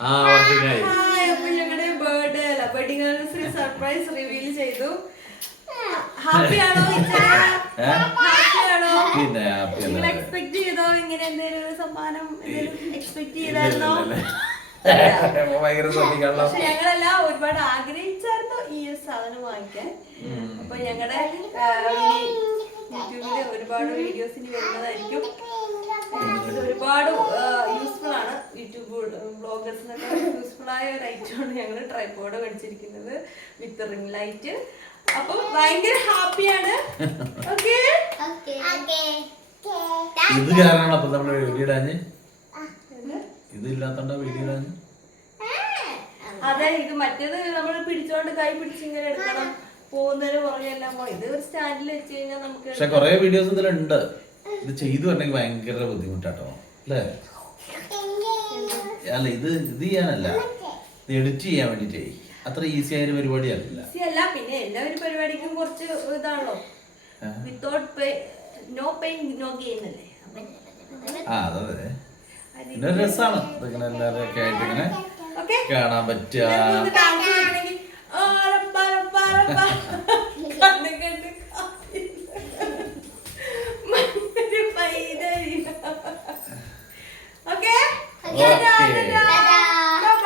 അപ്പൊ ഞങ്ങളുടെ ബർത്ത്ഡേ അല്ല വെഡിങ് ആനിവേഴ്സറി സർപ്രൈസ് റിവീൽ ചെയ്തു. ഹാപ്പിയാണോ? ഹാപ്പിയാണോ? നിങ്ങൾ എക്സ്പെക്ട് ചെയ്തോ ഇങ്ങനെ എന്തെങ്കിലും ഒരു സമ്മാനം എക്സ്പെക്ട് ചെയ്തായിരുന്നോ? പക്ഷെ ഞങ്ങളെല്ലാം ഒരുപാട് ആഗ്രഹിച്ചായിരുന്നു ഈ സാധനം വാങ്ങിക്കാൻ. അപ്പൊ ഞങ്ങളുടെ യൂട്യൂബില് ഒരുപാട് വീഡിയോസ് ഇനി വരുന്നതായിരിക്കും. ഇത് ഒരുപാട് യൂസ്ഫുൾ ആണ്. യൂട്യൂബ് ബ്ലോഗേഴ്സിനൊക്കെ യൂസ്ഫുൾ ആയ ഒരു ഐറ്റമാണ് ഞങ്ങൾ ട്രൈപോഡ് മേടിച്ചിരിക്കുന്നത് വിത്ത് റിംഗ് ലൈറ്റ്. അപ്പൊ ഭയങ്കര ഹാപ്പിയാണ്. ഓക്കെ, ഇത് കാരണമാണ് അപ്പൊ നമ്മള് വീഡിയോ ഇടാഞ്ഞ്. ഇത് ഇല്ലാത്തോണ്ടാ വീഡിയോ ഇടാഞ്ഞ്. അതെ, ഇത് മറ്റേത് നമ്മൾ പിടിച്ചോണ്ട് കൈ പിടിച്ചിങ്ങനെ എടുക്കണം, പോകുന്നതിന് പുറകെല്ലാം പോയി. ഇത് ഒരു സ്റ്റാൻഡിൽ വെച്ച് കഴിഞ്ഞാൽ നമുക്ക്. പക്ഷെ കൊറേ വീഡിയോസ് ഇതിലുണ്ട്. ഇത് ചെയ്തു വരണമെങ്കിൽ ഭയങ്കര ബുദ്ധിമുട്ടാട്ടോ അല്ലേ? അല്ല, ഇത് ചെയ്യാനല്ല, ഇത് എഡിറ്റ് ചെയ്യാൻ വേണ്ടിട്ടേ അത്ര ഈസി ആയ ഒരു പരിപാടിയല്ല. പിന്നെ എല്ലാ ഒരു പരിപാടിക്കും കുറച്ച് ഇതാണല്ലോ. Without no pain no gain അല്ലേ? അതെ, പിന്നെ ഒരു രസമാണ് ഇങ്ങനെ എല്ലാവരും ആയിട്ട് ഇങ്ങനെ കാണാൻ പറ്റുക.